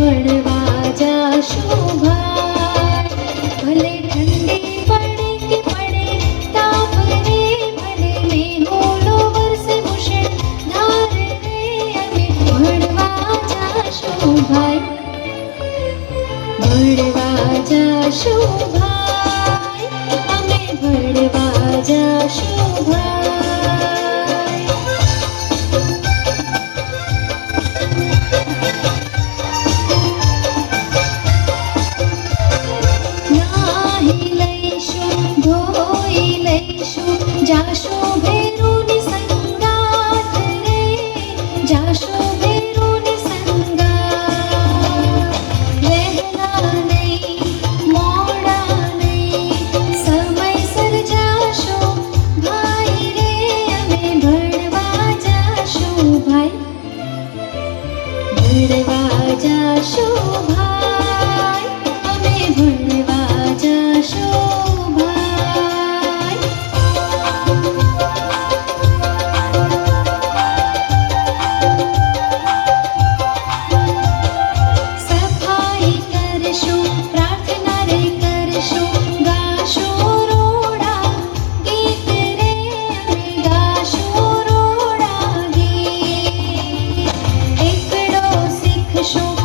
ભણવા જાશું ભાઈ. ભલે ઠંડી પડે કે પડે તાપ રે, ભલે મેહુલો વરસે મુશળધાર રે, અમે ભણવા જાશું ભાઈ. ભણવા જાશું ભાઈ, અમે ભણવા જાશું ભાઈ. નાહી લઈશું, ધોઈ લઈશું, જાશું ભેરુની સંગાત રે, જાશું ભેરુની સંગાત. વહેલા નહીં, મોડા નહીં, સમયસર જાશું ભાઈ રે, અમે ભણવા જાશું ભાઈ. ભણવા જાશું ભાઈ, અમે ભણવા જાશું ભાઈ. સફાઈ કરશું, પ્રાર્થના રે કરશું, ગાશું રોડા ગીત રે, અમે ગાશું રોડા ગીત. એકડો શીખશું,